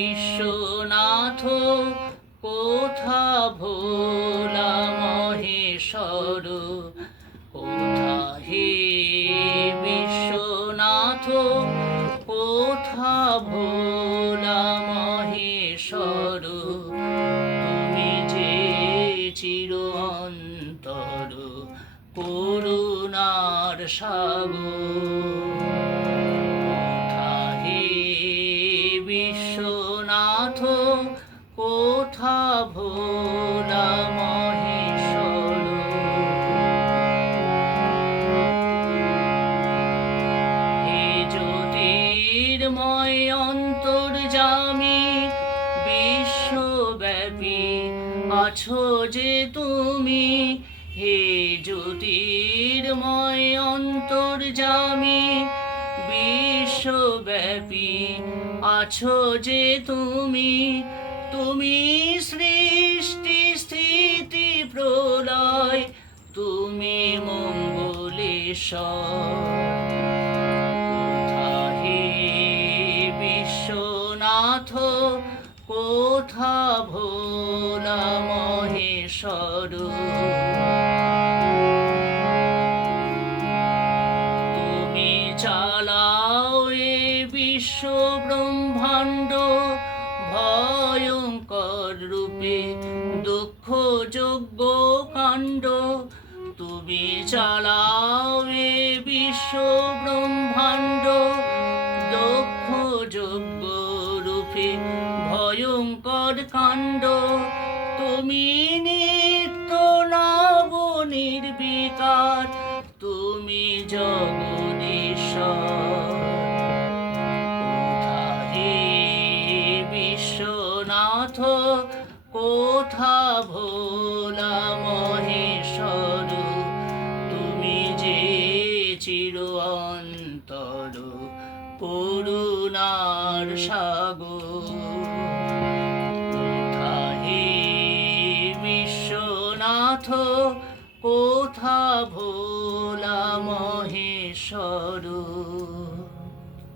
বিশ্বনাথ কোথা ভোলা মহেশ্বর কোথা হে বিশ্বনাথ কোথা ভোলা মহেশ্বর তুমি যে চির অন্তর করুণার সাগর বিশ্বনাথ কোথা ভোলা মহেশ্বর হে জ্যোতির্ময় অন্তর্যামী বিশ্বব্যাপী আছো যে তুমি হে জ্যোতির্ময় অন্তর্যামী বিশ্বব্যাপী আছো যে তুমি তুমি সৃষ্টি স্থিতি প্রলয় তুমি মঙ্গলেশ্বর কোথা হে বিশ্বনাথ কোথা ভোলা মহেশ্বর তুমি চালাও এ বিশ্ব ব্রহ্মাণ্ড ভয়ঙ্কর রূপে দুঃখ যজ্ঞ কাণ্ড তুমি চালাও এ বিশ্ব ব্রহ্মাণ্ড দুঃখ যজ্ঞ রূপে ভয়ঙ্কর কাণ্ড তুমি নিত্য নব নির্বিকার তুমি জগদীশ্বর কোথা হে বিশ্বনাথ কোথা ভোলা মহেশ্বর তুমি যে চির অন্তর করুণার সাগর কোথা হে বিশ্বনাথ কোথা ভোলা মহেশ্বর।